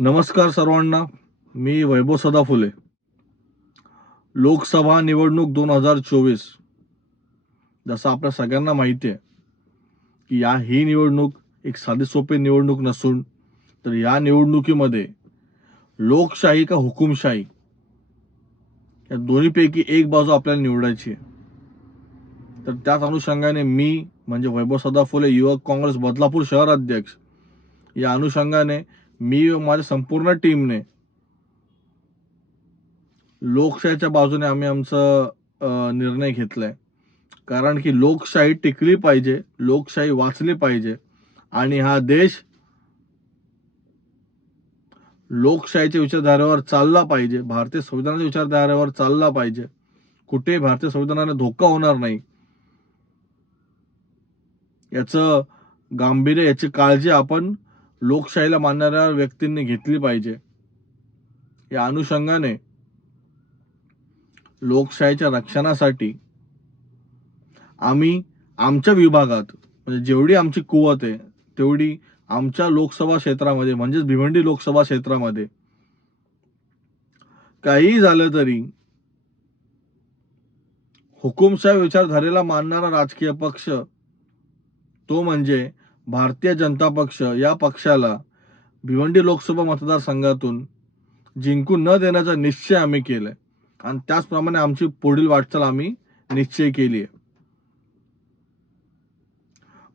नमस्कार सर्वांना. मी वैभव सदाफुले. लोकसभा निवडणूक दोन हजार चोवीस. जसं आपल्या सगळ्यांना माहिती आहे की या ही निवडणूक एक साधी सोपी निवडणूक नसून तर या निवडणुकीमध्ये लोकशाही का हुकुमशाही? या दोन्हीपैकी एक बाजू आपल्याला निवडायची आहे. तर त्याच अनुषंगाने मी म्हणजे वैभव सदाफुले युवक काँग्रेस बदलापूर शहर अध्यक्ष या अनुषंगाने मी माझ्या संपूर्ण टीमने लोकशाहीच्या बाजूने आम्ही आमचा निर्णय घेतलाय. कारण की लोकशाही टिकली पाहिजे लोकशाही वाचली पाहिजे. आणि हा देश लोकशाहीच्या विचारधारेवर चालला पाहिजे भारतीय संविधानाच्या विचारधारेवर चालला पाहिजे. कुठे भारतीय संविधानाला धोका होणार नाही. याचं गांभीर्य याची काळजी आपण लोकशाहीला मानणाऱ्या व्यक्तींनी घेतली पाहिजे. या अनुषंगाने लोकशाहीच्या रक्षणासाठी आम्ही आमच्या विभागात म्हणजे जेवढी आमची कुवत आहे तेवढी आमच्या लोकसभा क्षेत्रामध्ये म्हणजेच भिवंडी लोकसभा क्षेत्रामध्ये काहीही झालं तरी हुकुमशाही विचारधारेला मानणारा राजकीय पक्ष तो म्हणजे भारतीय जनता पक्ष या पक्षाला भिवंडी लोकसभा मतदारसंघातून जिंकून न देण्याचा निश्चय आम्ही केलाय. आणि त्याचप्रमाणे आमची पुढील वाटचाल आम्ही निश्चय केली आहे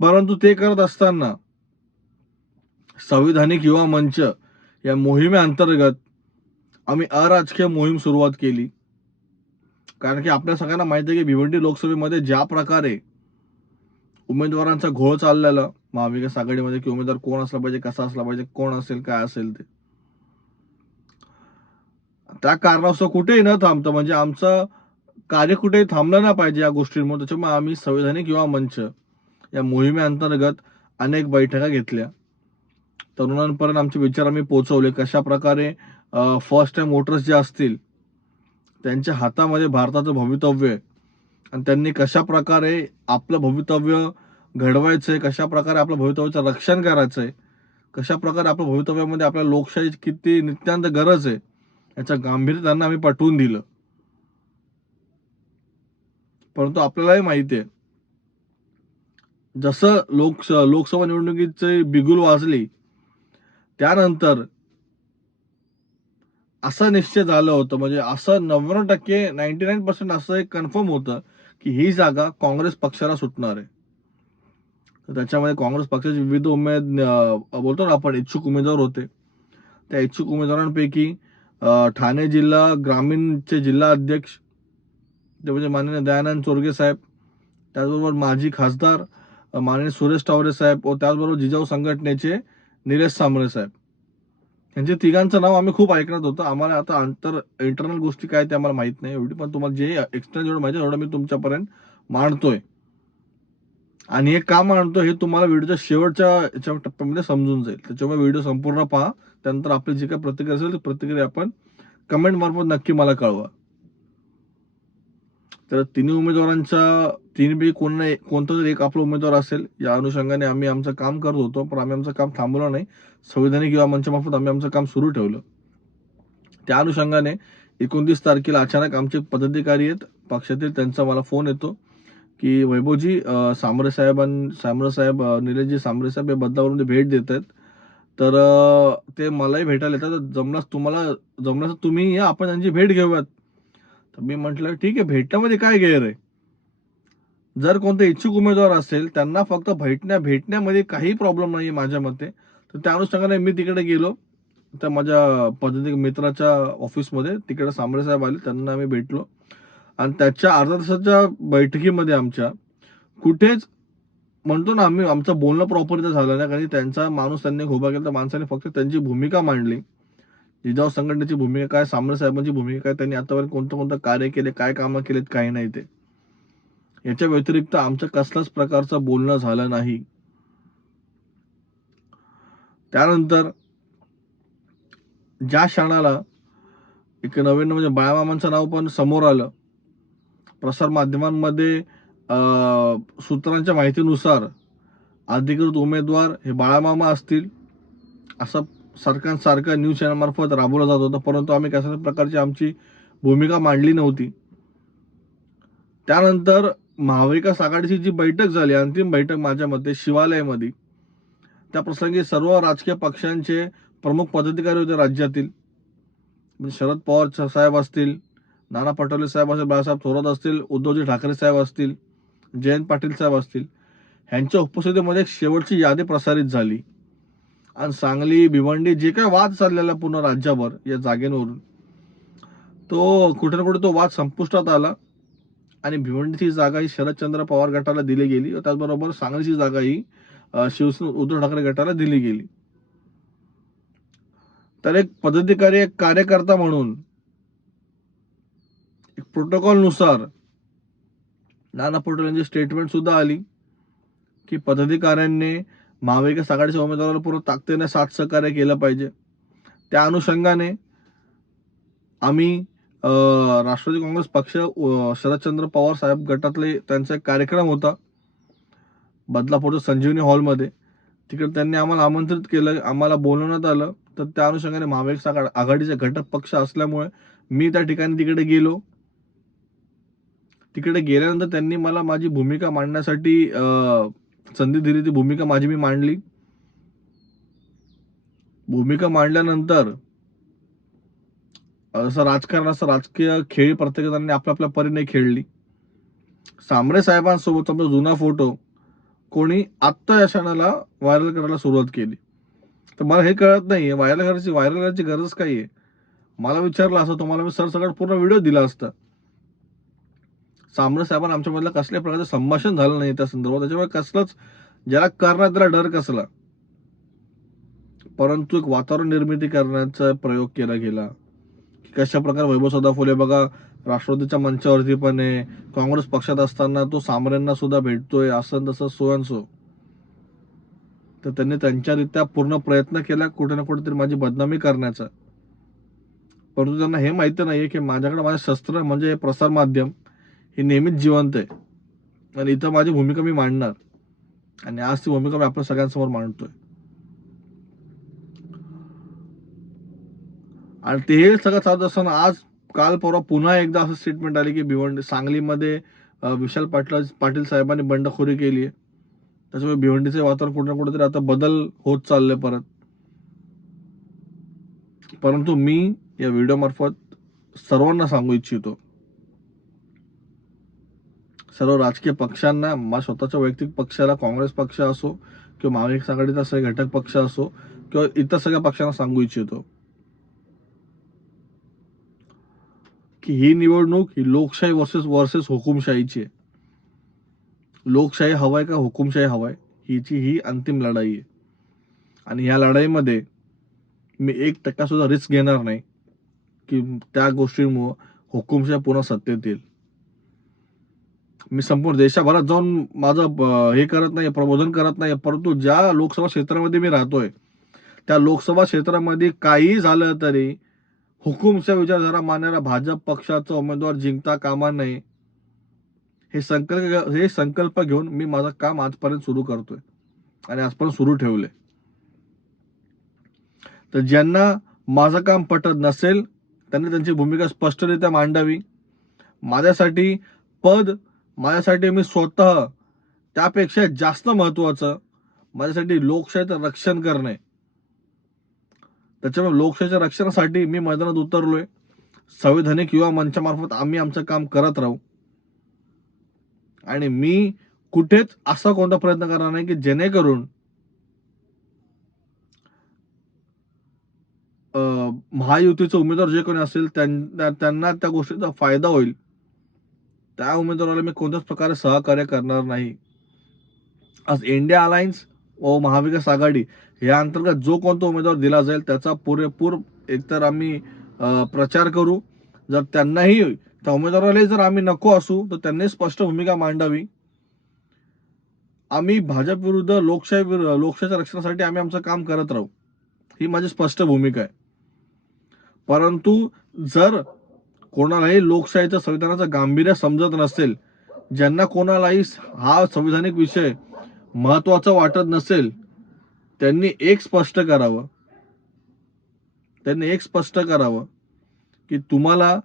परंतु ते करत असताना संविधानिक युवा मंच या मोहिमेअंतर्गत आम्ही अराजकीय मोहीम सुरुवात केली. कारण की आपल्या सगळ्यांना माहिती आहे की भिवंडी लोकसभेमध्ये ज्या प्रकारे उमेदवारांचा घोळ चाललेला महाविकास आघाडीमध्ये की उमेदवार कोण असला पाहिजे कसा असला पाहिजे कोण असेल काय असेल ते. त्या कारणास्तव कुठेही न थांबतं म्हणजे आमचं कार्य कुठेही थांबलं नाही पाहिजे या गोष्टींमुळे त्याच्यामुळे आम्ही संविधानिक युवा मंच या मोहिमेअंतर्गत अनेक बैठका घेतल्या. तरुणांपर्यंत आमचे विचार आम्ही पोचवले कशा प्रकारे फर्स्ट टाइम वोटर्स जे असतील त्यांच्या हातामध्ये भारताचं भवितव्य आहे. आणि त्यांनी कशा प्रकारे आपलं भवितव्य घडवायचंय कशा प्रकारे आपलं भवितव्याचं रक्षण करायचंय कशा प्रकारे आपल्या भवितव्यामध्ये आपल्या लोकशाही किती नित्यांत गरज आहे याचं गांभीर्य त्यांना आम्ही पटवून दिलं. परंतु आपल्यालाही माहिती आहे जसं लोक लोकसभा निवडणुकीचे बिगुल वाजली त्यानंतर असं निश्चय झालं होतं म्हणजे असं नव्याण्णव टक्के नाईन्टी नाईन पर्सेंट असं एक कन्फर्म होतं की ही जागा काँग्रेस पक्षाला सुटणार आहे. तर त्याच्यामध्ये काँग्रेस पक्षाचे विविध उमेद बोलतो ना आपण इच्छुक उमेदवार होते. त्या इच्छुक उमेदवारांपैकी ठाणे जिल्हा ग्रामीणचे जिल्हा अध्यक्ष ते म्हणजे माननीय दयानंद चोरगे साहेब त्याचबरोबर माजी खासदार माननीय सुरेश टावरे साहेब व त्याचबरोबर जिजाऊ संघटनेचे निलेश सामरे साहेब. यांचे तिघांचं नाव आम्ही खूप ऐकण्यात होतं. आम्हाला आता अंतर इंटरनल गोष्टी काय ते आम्हाला माहीत नाही एवढी पण तुम्हाला जे एक्सटर्नल जेवढं माहिती तेवढं मी तुमच्यापर्यंत मांडतोय. आणि हे का मांडतो हे तुम्हाला व्हिडिओच्या शेवटच्या याच्या टप्प्यामध्ये समजून जाईल. त्याच्यामुळे व्हिडिओ संपूर्ण पहा. त्यानंतर आपली जी काही प्रतिक्रिया असेल ती प्रतिक्रिया आपण कमेंट मार्फत नक्की मला कळवा. तर तिन्ही उमेदवारांच्या तिन्हीपैकी कोण कोणता तरी एक आपला उमेदवार असेल. या अनुषंगाने आम्ही आमचं काम करत होतो पण आम्ही आमचं काम थांबवलं नाही. संविधानिक युवा मंचामार्फत आम्ही आमचं काम सुरू ठेवलं. त्या अनुषंगाने एकोणतीस तारखेला अचानक आमचे पदाधिकारी आहेत पक्षातील त्यांचा मला फोन येतो की वैभवजी अं, सांबरे साहेबां सांबरे साहेब निलेशजी सांबरे साहेब हे बदलावरून भेट देत आहेत. तर ते मलाही भेटायला येतात. तर जमलास तुम्हाला जमलास तुम्ही या आपण त्यांची भेट घेऊयात. तर मी म्हटलं ठीक आहे भेटण्यामध्ये काय गैर आहे? जर कोणते इच्छुक उमेदवार असेल त्यांना फक्त भेटण्या भेटण्यामध्ये काही प्रॉब्लेम नाही माझ्या मते. तर त्या अनुषंगाने मी तिकडे गेलो. त्या माझ्या पद्धती मित्राच्या ऑफिसमध्ये तिकडे सांबरे साहेब आले त्यांना आम्ही भेटलो. आणि त्याच्या अर्धा तासाच्या बैठकीमध्ये आमच्या कुठेच म्हणतो ना आम्ही आमचं बोलणं प्रॉपर झालं नाही. कारण त्यांचा माणूस त्यांनी उभा केला तर माणसाने फक्त त्यांची भूमिका मांडली. जिजाऊ संघटनेची भूमिका काय सामरे साहेबांची भूमिका काय त्यांनी आतापर्यंत कोणतं कोणतं कार्य केले काय कामं केलेत काय नाही ते. याच्या व्यतिरिक्त आमचं कसल्याच प्रकारचं बोलणं झालं नाही. त्यानंतर ज्या क्षणाला एक नवीन म्हणजे बाळामामांचं नाव पण समोर आलं प्रसार माध्यमांमध्ये सूत्रांच्या माहितीनुसार अधिकृत उमेदवार हे बाळामामा असतील असं सरकारसारखं न्यूज चॅनलमार्फत राबवलं जात होतं. परंतु आम्ही कशा प्रकारची आमची भूमिका मांडली नव्हती. त्यानंतर महाविकास आघाडीची जी बैठक झाली अंतिम बैठक माझ्या मते शिवालयामध्ये त्याप्रसंगी सर्व राजकीय पक्षांचे प्रमुख पदाधिकारी होते राज्यातील. म्हणजे शरद पवार साहेब असतील नाना पटोले साहेब असतील बाळासाहेब थोरात असतील उद्धवजी ठाकरे साहेब असतील जयंत पाटील साहेब असतील ह्यांच्या उपस्थितीमध्ये एक शेवटची यादी प्रसारित झाली. आणि सांगली भिवंडी जे काय वाद चाललेला पूर्ण राज्यभर या जागेवरून तो कुठे ना कुठे तो वाद संपुष्टात आला. आणि भिवंडीची जागा ही शरदचंद्र पवार गटाला दिली गेली. व त्याचबरोबर सांगलीची जागा ही शिवसेना उद्धव ठाकरे गटाला दिली गेली. तर एक पदाधिकारी एक कार्यकर्ता म्हणून एक प्रोटोकॉलनुसार नाना पटोले यांची स्टेटमेंट सुद्धा आली की पदाधिकाऱ्यांनी महाविकास आघाडीच्या उमेदवाराला पूर्ण ताकदीने साथ सहकार्य केलं पाहिजे. त्या अनुषंगाने आम्ही राष्ट्रवादी काँग्रेस पक्ष शरदचंद्र पवार साहेब गटातले त्यांचा एक कार्यक्रम होता. बदलापूरच्या संजीवनी हॉलमध्ये. तिकडे त्यांनी आम्हाला आमंत्रित केलं आम्हाला बोलवण्यात आलं. तर त्या अनुषंगाने महाविकास आघा- आघाडीचे घटक पक्ष असल्यामुळे मी त्या ठिकाणी तिकडे गेलो. तिकडे गेल्यानंतर त्यांनी मला माझी भूमिका मांडण्यासाठी संधी दिली. ती भूमिका माझी मी मांडली. भूमिका मांडल्यानंतर असं राजकारण असं राजकीय खेळी प्रत्येकाने आपल्या आपल्या परीने खेळली. सांबरे साहेबांसोबत आपला जुना फोटो कोणी आत्ता या क्षणाला व्हायरल करायला सुरुवात केली. तर मला हे कळत नाही व्हायरल करायची व्हायरल करायची गरज काय आहे मला विचारलं असं तुम्हाला मी सरसकट पूर्ण व्हिडिओ दिला असता. सांबरे साहेबांना आमच्यामधलं कसल्या प्रकारचं संभाषण झालं नाही त्या संदर्भात. त्याच्यामुळे कसलंच ज्याला करणार त्याला डर कसला? परंतु एक वातावरण निर्मिती करण्याचा प्रयोग केला गेला. कशा प्रकारे वैभव सदाफुले बघा राष्ट्रवादीच्या मंचावरती पण आहे. काँग्रेस पक्षात असताना तो सामऱ्यांना सुद्धा भेटतोय असं तसं सो सो. तर त्यांनी त्यांच्यारित्या पूर्ण प्रयत्न केला कुठे ना कुठेतरी माझी बदनामी करण्याचा. परंतु त्यांना हे माहिती नाहीये की माझ्याकडे माझं शस्त्र म्हणजे हे प्रसार माध्यम हे नेहमीच जिवंत आहे. आणि इथं माझी भूमिका मी मांडणार. आणि आज ती भूमिका मी आपल्या सगळ्यांसमोर मांडतोय. आणि ते हे सगळं चालत असताना आज काल परवा पुन्हा एकदा असं स्टेटमेंट आली की भिवंडी सांगलीमध्ये विशाल पाटला पाटील साहेबांनी बंडखोरी केली आहे. त्याच्यामुळे भिवंडीचे वातावरण कुठे ना कुठेतरी आता बदल होत चालले परत. परंतु मी या व्हिडिओमार्फत सर्वांना सांगू इच्छितो. सर्व राजकीय पक्षांना मा स्वतःच्या वैयक्तिक पक्षाला काँग्रेस पक्ष असो किंवा महाविकास आघाडीचा सगळे घटक पक्ष असो किंवा इतर सगळ्या पक्षांना सांगू इच्छितो. की ही निवडणूक ही लोकशाही वर्सेस वर्सेस हुकुमशाहीची आहे. लोकशाही हवाय का हुकुमशाही हवाय हिची ही अंतिम लढाई आहे. आणि ह्या लढाईमध्ये मी एक टक्का सुद्धा रिस्क घेणार नाही की त्या गोष्टींमुळं हुकुमशाही पुन्हा सत्तेत येईल. मी संपूर्ण देशाभरात जाऊन माझं हे करत नाही प्रबोधन करत नाही परंतु ज्या लोकसभा क्षेत्रामध्ये मी राहतोय त्या लोकसभा क्षेत्रामध्ये काही झालं तरी हुकुमच्या विचारधारा मानणाऱ्या भाजप पक्षाचा उमेदवार जिंकता कामा नये. हे संकल्प हे संकल्प घेऊन मी माझं काम आजपर्यंत सुरू करतोय. आणि आजपर्यंत सुरू ठेवलंय. तर ज्यांना माझं काम पटत नसेल त्यांनी त्यांची भूमिका स्पष्टरित्या मांडावी. माझ्यासाठी पद माझ्यासाठी मी स्वतः त्यापेक्षा जास्त महत्वाचं माझ्यासाठी लोकशाहीचं रक्षण करणे. त्याच्यामुळे लोकशाहीच्या रक्षणासाठी मी मैदानात उतरलोय. संविधानिक युवा मंचामार्फत आम्ही आमचं काम करत राहू. आणि मी कुठेच असा कोणता प्रयत्न करणार नाही की जेणेकरून अं, महायुतीचे उमेदवार जे कोणी असेल त्यांना त्या गोष्टीचा फायदा होईल. त्या उमेदवाराला मी कोणत्याच प्रकारे सहकार्य करणार नाही. आज इंडिया अलायन्स व महाविकास आघाडी या अंतर्गत जो कोणता उमेदवार दिला जाईल त्याचा पुरेपूर एकतर आम्ही प्रचार करू. जर त्यांनाही त्या उमेदवारालाही जर आम्ही नको असू तर त्यांनी स्पष्ट भूमिका मांडावी. आम्ही भाजप विरुद्ध लोकशाही विरुद्ध लोकशाहीच्या रक्षणासाठी आम्ही आमचं काम करत राहू. ही माझी स्पष्ट भूमिका आहे. परंतु जर कोणालाही लोकशाहीचं संविधानाचं गांभीर्य समजत नसेल ज्यांना कोणालाही हा संविधानिक विषय महत्वाचं वाटत नसेल त्यांनी एक स्पष्ट करावं. त्यांनी एक स्पष्ट करावं की तुम्हाला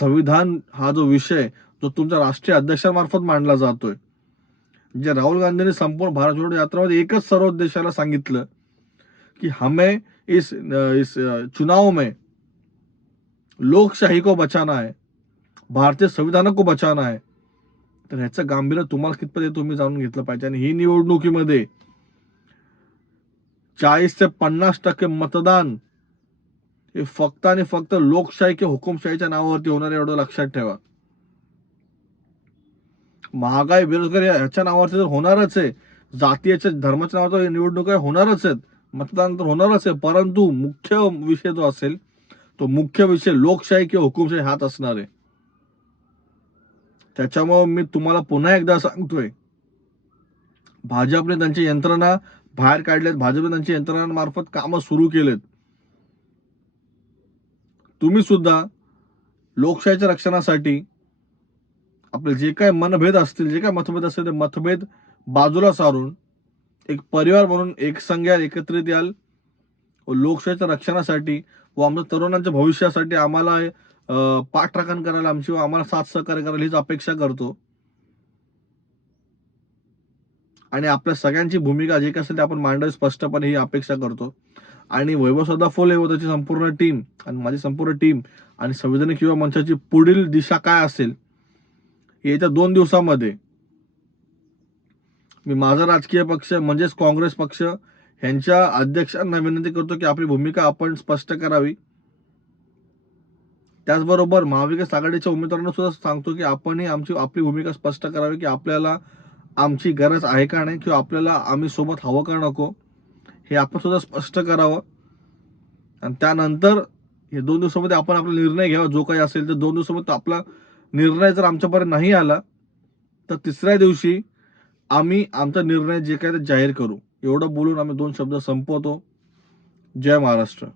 संविधान हा जो विषय जो तुमच्या राष्ट्रीय अध्यक्षामार्फत मांडला जातोय. जे राहुल गांधींनी संपूर्ण भारत जोडो यात्रामध्ये एकच सर्व देशाला सांगितलं कि हमें इस इस चुनाव में लोकशाही को बचाना है भारतीय संविधान को बचाना है. तर ह्याचं गांभीर्य तुम्हाला कितपत तुम्ही जाणून घेतलं पाहिजे. आणि ही निवडणुकीमध्ये चाळीस ते पन्नास टक्के मतदान हे फक्त आणि फक्त लोकशाही किंवा हुकुमशाहीच्या नावावरती होणार एवढं लक्षात ठेवा. महागाई बेरोजगारी ह्याच्या नावावरती तर होणारच आहे. जातीच्या धर्माच्या नावावर निवडणुका होणारच आहेत. मतदान तर होणारच आहे परंतु मुख्य विषय जो असेल तो मुख्य विषय लोकशाही किंवा हुकुमशाही हाच असणार आहे. त्याच्यामुळं मी तुम्हाला पुन्हा एकदा सांगतोय भाजपने त्यांची यंत्रणा बाहेर काढलेत भाजपने त्यांची यंत्रणांमार्फत कामं सुरू केलेत. तुम्ही सुद्धा लोकशाहीच्या रक्षणासाठी आपले जे काय मनभेद असतील जे काय मतभेद असतील ते मतभेद बाजूला सारून एक परिवार म्हणून एक संघ याल एकत्रित याल. व लोकशाहीच्या रक्षणासाठी व आमच्या तरुणांच्या भविष्यासाठी आम्हाला पाठराखण करायला आमची आम्हाला साथ सहकार्य करायला हीच अपेक्षा करतो. आणि आपल्या सगळ्यांची भूमिका जे काय असेल ते आपण मांडावी स्पष्टपणे ही अपेक्षा करतो. आणि वैभव सदा फुले व त्याची संपूर्ण टीम आणि माझी संपूर्ण टीम आणि संविधानिक युवा मंचाची पुढील दिशा काय असेल येत्या दोन दिवसामध्ये मी माझा राजकीय पक्ष म्हणजेच काँग्रेस पक्ष यांच्या अध्यक्षांना विनंती करतो की आपली भूमिका आपण स्पष्ट करावी. त्याचबरोबर महाविकास आघाडीच्या उमेदवारांना सुद्धा सांगतो की आपणही आमची आपली भूमिका स्पष्ट करावी की आपल्याला आमची गरज आहे का नाही किंवा आपल्याला आम्ही सोबत हवं का नको हे आपण सुद्धा स्पष्ट करावं. आणि त्यानंतर हे दोन दिवसामध्ये आपण आपला निर्णय घ्यावा जो काही असेल तर दोन दिवसामध्ये आपला निर्णय जर आमच्यापर्यंत नाही आला तर तिसऱ्या दिवशी आम्ही आमचा निर्णय जे काय ते जाहीर करू. एवढं बोलून आम्ही दोन शब्द संपवतो. जय महाराष्ट्र.